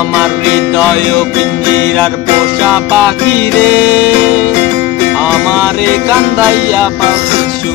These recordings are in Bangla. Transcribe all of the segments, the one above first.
আমার হৃদয় পিঞ্জিরার পোষা পাখি রে, আমারে কান্দাইয়া পাশু।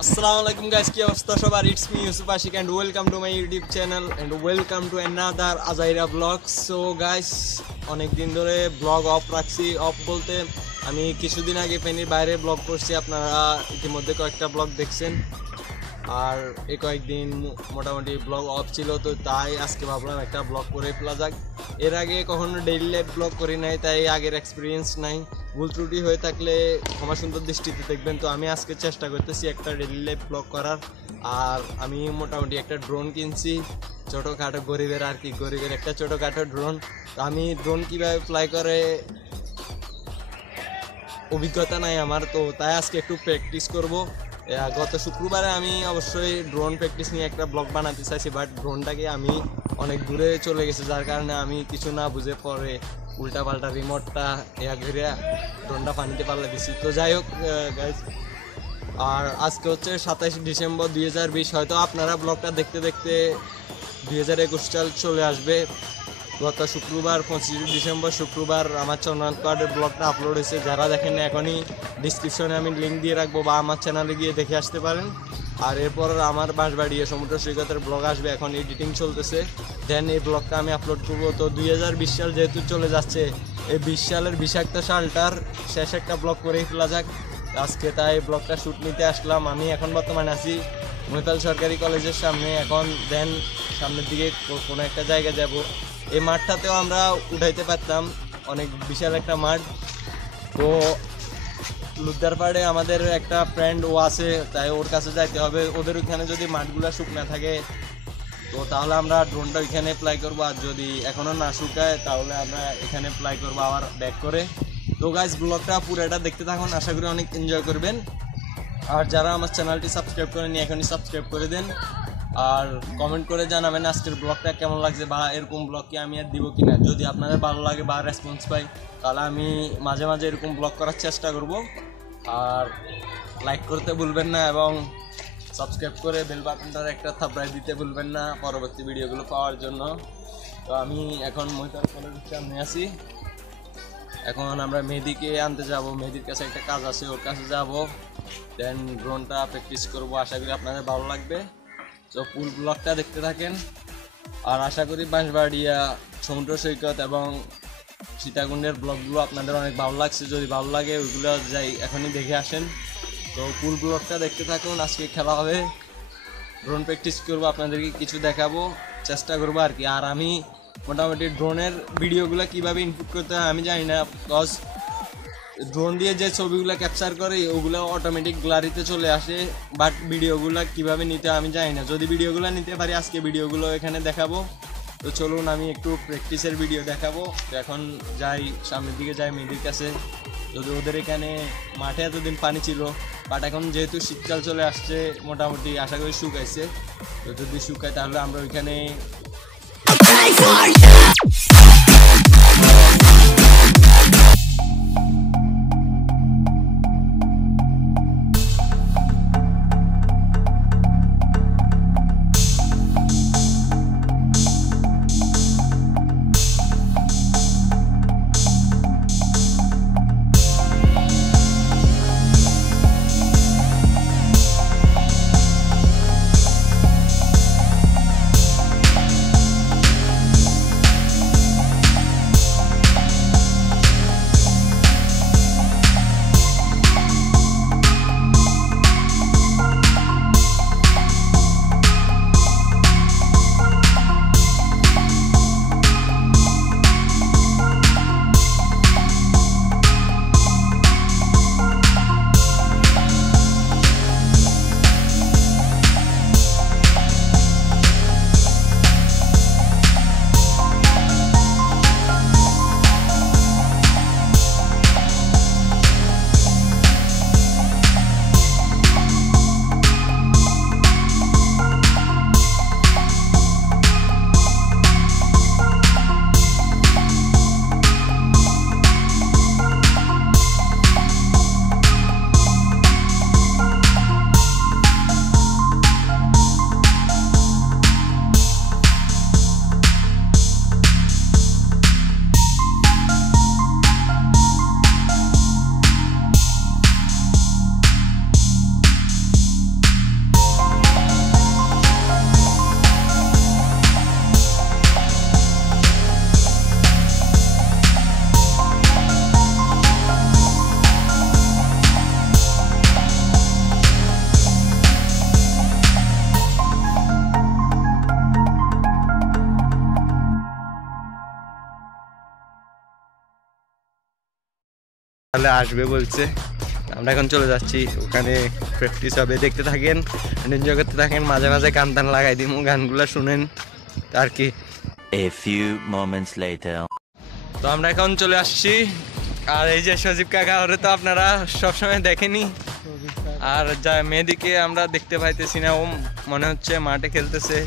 আসসালামু আলাইকুম গাইস, কি অবস্থা সবার? It's me Yusuf Ashiq and welcome to my YouTube channel and welcome to another আজাইরা ব্লগ। সো গাইস, অনেক দিন ধরে ব্লগ অফ রাখছি। অফ বলতে আমি কিছুদিন আগে ফেনীর বাইরে ব্লগ করছি, আপনারা ইতিমধ্যে কয়েকটা ব্লগ দেখছেন। আর এই কয়েকদিন মোটামুটি ব্লগ অফ ছিল, তো তাই আজকে ভাবলাম একটা ব্লগ করে ফেলা যাক। এর আগে কখনো ডেইলি লাইফ ব্লগ করি নাই, তাই আগের এক্সপিরিয়েন্স নাই। ভুল ত্রুটি হয়ে থাকলে ক্ষমা সুন্দর দৃষ্টিতে দেখবেন। তো আমি আজকে চেষ্টা করতেছি একটা ডেইলি লাইফ ব্লগ করার। আর আমি মোটামুটি একটা ড্রোন কিনছি, ছোটোখাটো গরিবের আর কি, গরিবের একটা ছোটোখাটো ড্রোন। তো আমি ড্রোন কীভাবে ফ্লাই করে অভিজ্ঞতা নাই আমার, তো তাই আজকে একটু প্র্যাকটিস করব। গত শুক্রবারে আমি অবশ্যই ড্রোন প্র্যাকটিস নিয়ে একটা ব্লগ বানাতে চাইছি, বাট ড্রোনটাকে আমি অনেক দূরে চলে গেছে, যার কারণে আমি কিছু না বুঝে পরে উল্টা পাল্টা রিমোটটা ঘুরে ড্রোনটা পানিতে পাল্লা দিছি। তো যাই হোক গাইজ, আর আজকে হচ্ছে 27 ডিসেম্বর 2020। হয়তো আপনারা ব্লগটা দেখতে দেখতে 2021 সাল চলে আসবে। গত শুক্রবার 25 ডিসেম্বর শুক্রবার আমার চন্দ্রনাথপাড়ের ব্লগটা আপলোড হয়েছে। যারা দেখেন এখনই ডিসক্রিপশনে আমি লিঙ্ক দিয়ে রাখবো, বা আমার চ্যানেলে গিয়ে দেখে আসতে পারেন। আর এরপর আমার বাঁশবাড়ি সমুদ্র সৈকতের ব্লগ আসবে, এখন এডিটিং চলতেছে। দেন এই ব্লগটা আমি আপলোড করবো। তো 2020 সাল যেহেতু চলে যাচ্ছে, এই 20 সালের বিষাক্ত সালটার শেষ একটা ব্লগ করেই ফেলা যাক আজকে। তাই ব্লগটা শ্যুট নিতে আসলাম। আমি এখন বর্তমানে আছি মহিপাল সরকারি কলেজের সামনে। এখন দেন সামনের দিকে কোনো একটা জায়গায় যাব। এই মাঠটাতেও আমরা উঠাইতে পারতাম, অনেক বিশাল একটা মাঠ। তো লুদ্দারপাড়ে আমাদের একটা ফ্রেন্ড ও আছে, তাই ওর কাছে যাইতে হবে। ওদের ওইখানে যদি মাঠগুলো শুকনা থাকে, তো তাহলে আমরা ড্রোনটা ওইখানে ফ্লাই করবো। আর যদি এখনও না শুকায়, তাহলে আমরা এখানে ফ্লাই করবো আবার ব্যাক করে। তো গাইস, ব্লগটা পুরোটা দেখতে থাকুন, আশা করি অনেক এনজয় করবেন। আর যারা আমার চ্যানেলটি সাবস্ক্রাইব করেনি, এখনই সাবস্ক্রাইব করে দেন। আর কমেন্ট করে জানাবেন আজকের ব্লগটা কেমন লাগছে, বা এরকম ব্লগ কি আমি আর দিব কিনা। যদি আপনাদের ভালো লাগে বা রেসপন্স পাই, তাহলে আমি মাঝে মাঝে এরকম ব্লগ করার চেষ্টা করব। আর লাইক করতে ভুলবেন না, এবং সাবস্ক্রাইব করে বেল বাটনটার একটা থাপড়াই দিতে ভুলবেন না পরবর্তী ভিডিওগুলো পাওয়ার জন্য। তো আমি এখন মহিপাল কলেজের সামনে আছি। এখন আমরা মেহেদিকে আনতে যাব, মেহেদির কাছে একটা কাজ আছে, ওর কাছে যাব। দেন ড্রোনটা প্র্যাকটিস করব, আশা করি আপনাদের ভালো লাগবে। তো ফুল ব্লগটা দেখতে থাকেন। আর আশা করি বাঁশবাড়িয়া সমুদ্র সৈকত এবং সীতাকুণ্ডের ব্লগগুলো আপনাদের অনেক ভালো লাগছে। যদি ভালো লাগে ওইগুলো যাই এখনই দেখে আসেন। তো ফুল ব্লগটা দেখতে থাকুন। আজকে খেলা হবে, ড্রোন প্র্যাকটিস করবো, আপনাদেরকে কিছু দেখাবো, চেষ্টা করবো আর কি। আর আমি মোটামুটি ড্রোনের ভিডিওগুলো কীভাবে ইনপুট করতে হয় আমি জানি না, বিকজ ড্রোন দিয়ে যে ছবিগুলো ক্যাপচার করে ওগুলো অটোমেটিক গ্যালারিতে চলে আসে, বাট ভিডিওগুলো কিভাবে নিতে আমি জানি না। যদি ভিডিওগুলো নিতে পারি, আজকে ভিডিওগুলো এখানে দেখাবো। তো চলুন আমি একটু প্র্যাকটিসের ভিডিও দেখাবো। এখন যাই, সামনের দিকে যাই মেহেদির কাছে। যদি ওদের এখানে মাঠে এতদিন পানি ছিল, বাট এখন যেহেতু শীতকাল চলে আসছে, মোটামুটি আশা করি শুকাইছে। তো যদি শুকায়, তাহলে আমরা ওইখানে তাহলে আসবে বলছে। আমরা এখন চলে যাচ্ছি, ওখানে প্র্যাকটিস হবে, দেখতে থাকেন, এনজয় করতে থাকেন, মাঝে মাঝে গান টান লাগাই দিব, গানগুলো শুনেন আর কি। A few moments later. তো আমরা এখন চলে আসছি, আর এই যে সজীব কাকা, ওরে তো আপনারা সবসময় দেখেনি, আর যা মেয়েদিকে আমরা দেখতে পাইতেছি না, ও মনে হচ্ছে মাঠে খেলতেছে।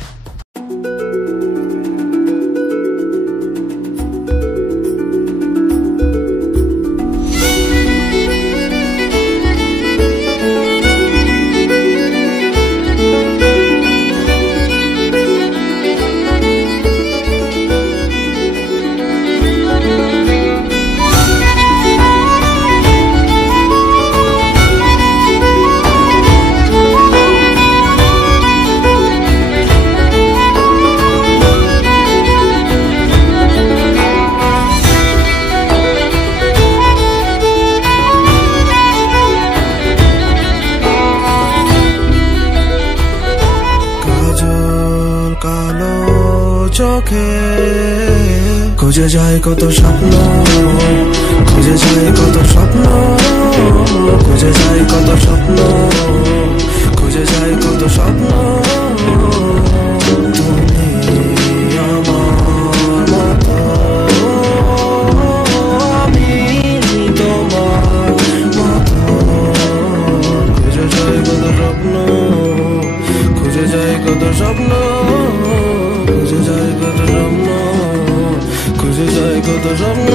চোখে খুঁজে যায় কত স্বপ্ন, খুঁজে যায় কত স্বপ্ন, খুঁজে যায় কত স্বপ্ন, খুঁজে যায় কত স্বপ্ন। তুমি আমার মতো, আমি তোমার মতো, খুঁজে যায় কত স্বপ্ন, খুঁজে যায় কত স্বপ্ন, খুঁজে যায় কত স্বপ্ন, খুঁজে যায় কত স্বপ্ন।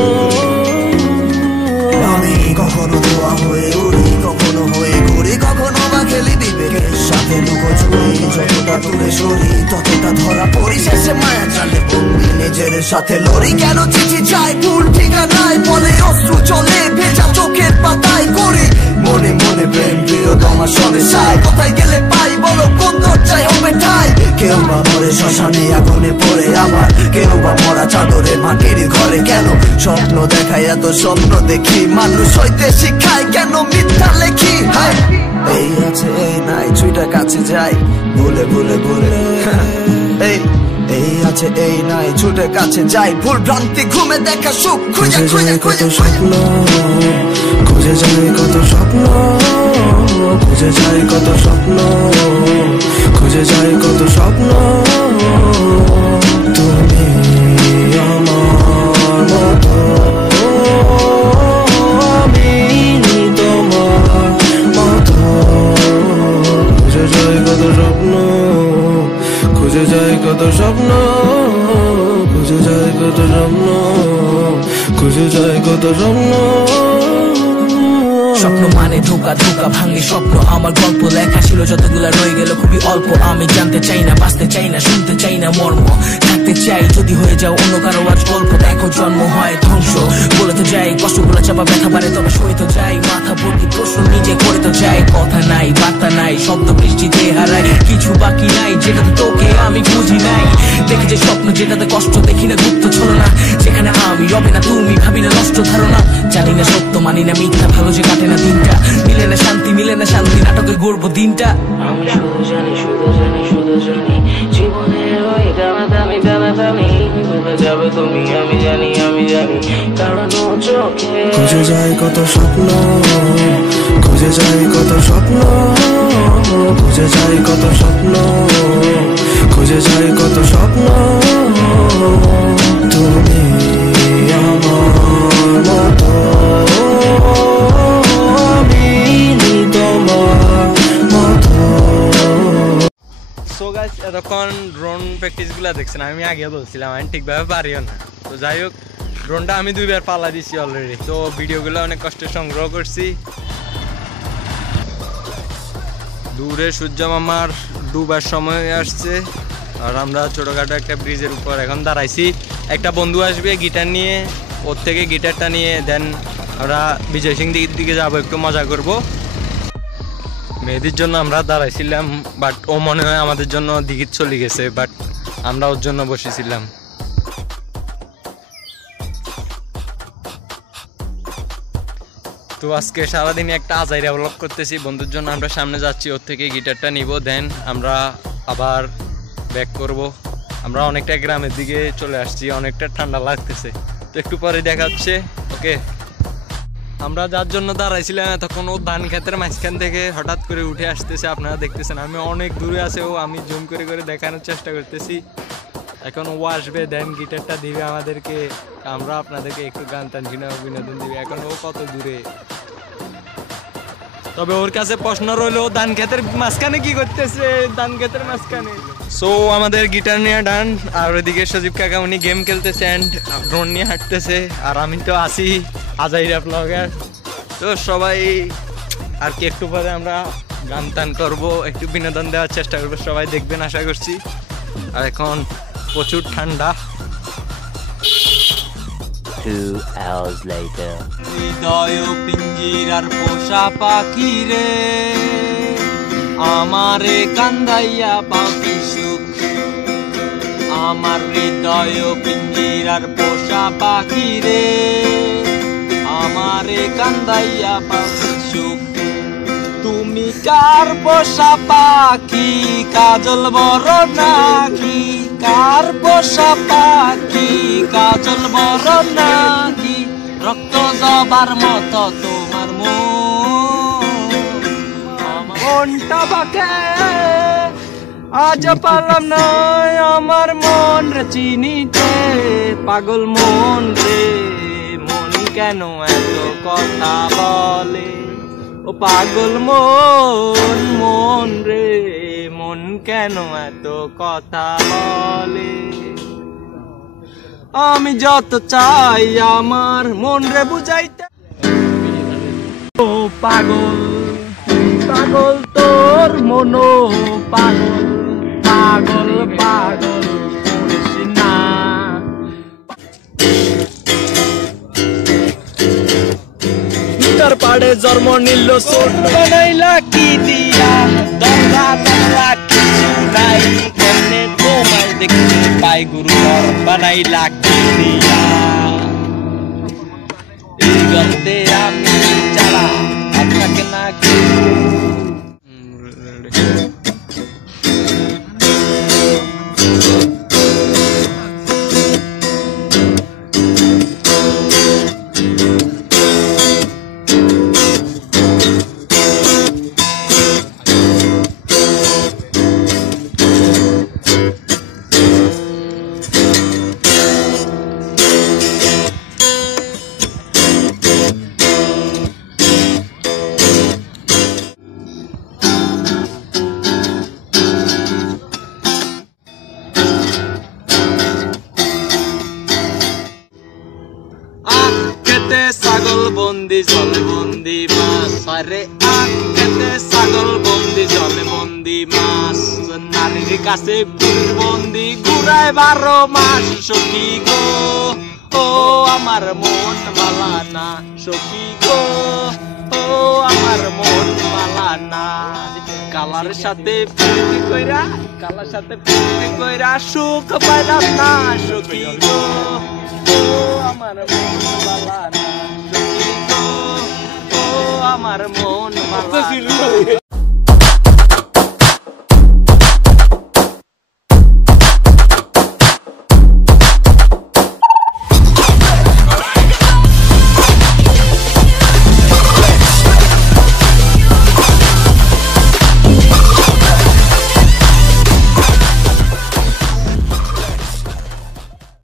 আমি কখনো ধোয়া হয়ে উড়ি, কখনো হয়ে ঘুরি, কখনো বা খেলি বিবেকের সাথে লুকোচুরি। যতটা দূরে সরি ততটা ধরা পড়ি, শেষে মায়া চালে বন্দি নিজের সাথে লড়ি। কেন চিঠি চাই ভুল ঠিকানায়, বলে অশ্রু চলে ভেজা চোখের পাতায় করি। মনে মনে প্রেম প্রিয়তমা সবে চাই, কোথায় গেলে পাই বলো কোন দরজায় হবে ঠাই। কেউ বা মরে শ্মশানে আগুনে পড়ে, আবার কেউ বা মরা চাদরে মাটির ঘরে। কেন স্বপ্ন দেখায় এত স্বপ্ন দেখি, মানুষ হইতে শিখায় কেন মিথ্যা লেখি। হাই এই আছে এই নাই, ছুইটা কাছে যাই ভুলে ভুলে ভুলে। এই আছে এই নাই, ছুটে কাছে যাই, ভুল ভ্রান্তি ঘুমে দেখা সুখ খুঁজে খুঁজে কত স্বপ্ন, খুঁজে যায় কত স্বপ্ন, খুঁজে যায় কত স্বপ্ন, খুঁজে যায় কত স্বপ্ন। তুমি আমার মতো, আমি তোমার মতো, খুঁজে যায় কত স্বপ্ন, খুঁজে যায় কত স্বপ্ন, খুঁজে যায় কত স্বপ্ন, খুঁজে যায় কত স্বপ্ন। স্বপ্ন মানে ধোকা, ধোকা ভাঙে স্বপ্ন। আমার গল্প লেখা ছিল যতগুলা রয়ে গেল খুবই অল্প। আমি জানতে চাই না, বাঁচতে চাই না, শুনতে চাই না মর্ম, থাকতে চাই যদি হয়ে যাও অন্য কারো আজ গল্প। দেখো জন্ম হয় ধ্বংস, বলে তো যাই কষ্টগুলা চাপা ব্যথা বাড়ে, তবে সই তো যাই। মাথা ভর্তি প্রশ্ন নিজে করে তো যাই, কথা নাই বার্তা নাই, শব্দ বৃষ্টিতে হারাই, কিছু বাকি নাই যেটাতে তোকে আমি বুঝি নাই। দেখি যে স্বপ্ন যেটাতে কষ্ট দেখি না, গুপ্ত ছলো না, যেখানে আমি রবে না তুমি, ভাবি না নষ্ট ধারণা। জানি না সত্য মানি না মিথ্যা, ভালো যে কাটে না দিনটা, মিলে না শান্তি মিলে না শান্তি, নাটকে গড়বো দিনটা। আমি শুধু জানি, শুধু জানি, শুধু জানি জীবনের ওই দামি দামি দামি ভুলে যাবে তুমি, আমি জানি, আমি জানি, কারণ চোখে খুঁজে যায় কত স্বপ্ন, খুঁজে যায় কত স্বপ্ন, খুঁজে যায় কত স্বপ্ন, খুঁজে যায় কত স্বপ্ন। তুমি আমার মতো, আমি তোমার মতো। সো গাইস, এতক্ষণ ড্রোন প্র্যাকটিসগুলো দেখছেন, আমি আগে বলছিলাম আমি ঠিকভাবে পারিও না। তো যাই হোক, ড্রোনটা আমি 2বার পালা দিছি অলরেডি, তো ভিডিওগুলো অনেক কষ্টে সংগ্রহ করছি। দূরে সূর্য মামার ডুবার সময় আসছে, আর আমরা ছোটোখাটো একটা ব্রিজের উপর এখন দাঁড়াইছি। একটা বন্ধু আসবে গিটার নিয়ে, ওর থেকে গিটারটা নিয়ে দেন আমরা বিজয় সিং দিকে যাবো, একটু মজা করব। মেয়েদের জন্য আমরা দাঁড়াইছিলাম, বাট ও মনে হয় আমাদের জন্য দিঘিত চলে গেছে, বাট আমরা ওর জন্য বসেছিলাম। তো আজকে সারাদিন একটা আজাই ডেভেলপ করতেছি বন্ধুর জন্য। আমরা সামনে যাচ্ছি, ওর থেকে গিটারটা নিব, দেন আমরা আবার ব্যাক করব। আমরা অনেকটা গ্রামের দিকে চলে আসছি, অনেকটা ঠান্ডা লাগতেছে, তো একটু পরে দেখা হচ্ছে। ওকে। আমরা যার জন্য দাঁড়াইছিলাম তখন ও ধান ক্ষেতের মাঝখান থেকে হঠাৎ করে উঠে আসতেছে, আপনারা দেখতেছেন। আমি অনেক দূরে আছে, ও আমি জুম করে করে দেখানোর চেষ্টা করতেছি। এখন ও আসবে, দেন গিটারটা দিবে আমাদেরকে, আমরা আপনাদেরকে একটু গান টান শুনে বিনোদন দিবে। এখন ও কত দূরে, তবে ওর কাছে প্রশ্ন রইলো ধান ক্ষেতের মাঝখানে কি করতেছে, ধান ক্ষেতের মাঝখানে। সো আমাদের গিটার নিয়ে ডান, আর ওইদিকে সজীব কাকা উনি গেম খেলতেছে অ্যান্ড ড্রোন নিয়ে হাঁটতেছে, আর আমি তো আসি আজাইরা ব্লগার। তো সবাই আর কি একটু পরে আমরা গান টান করবো, একটু বিনোদন দেওয়ার চেষ্টা করবো, সবাই দেখবেন আশা করছি। আর এখন প্রচুর ঠান্ডা। 2 hours later. হৃদয় পিঞ্জিরার পোষা পাখি রে, আমারে কান্দাইয়া পাখি সুখ। আমার হৃদয় পিঞ্জিরার পোষা পাখি রে, আমারে কান্দাইয়া পাখি সুখ। তুমি কার পোষা পাখি, কাজল বড় নাকি? কার পোষা পাখি, কাজল বড় নাকি? রক্ত জবার মতো তোমার মনটা বাকে, আজ পারলাম না আমার মন রে চিনিতে। পাগল মন রে, মন কেন এত কথা বলে? ও পাগল মন, মন রে, মন কেন এত কথা বলে? আমি যত চাই আমার মন রে বুঝাইতে। ও পাগল, পাগল তোর মন পাগল, পাগল পাগল করিস না। পাড়ে জন্ম নিল সোট বানাইলা কি দিয়া, দরজা দরজা কিছু নাই, কেমনে তোমায় দেখতে পাই গুরু ঘর বানাইলা কি দিয়া। এই গল্পে আমি যারা আপনাকে না ছাগল বন্দি জলে বন্দি মাছ, আরে আখেতে ছাগল বন্দি জলে বন্দি মাছ। নারীর কাছে বীর বন্দি ঘুরায় 12 মাস। সখী গো, ও আমার মন মালানা, সখী গো, ও আমার মন মালানা। কালার সাথে প্রীতি কইরা, কালার সাথে প্রীতি কইরা সুখ পাইলাম না। সখী গো, ও আমার মন মালানা, সখী গো, ও আমার মন মালানা।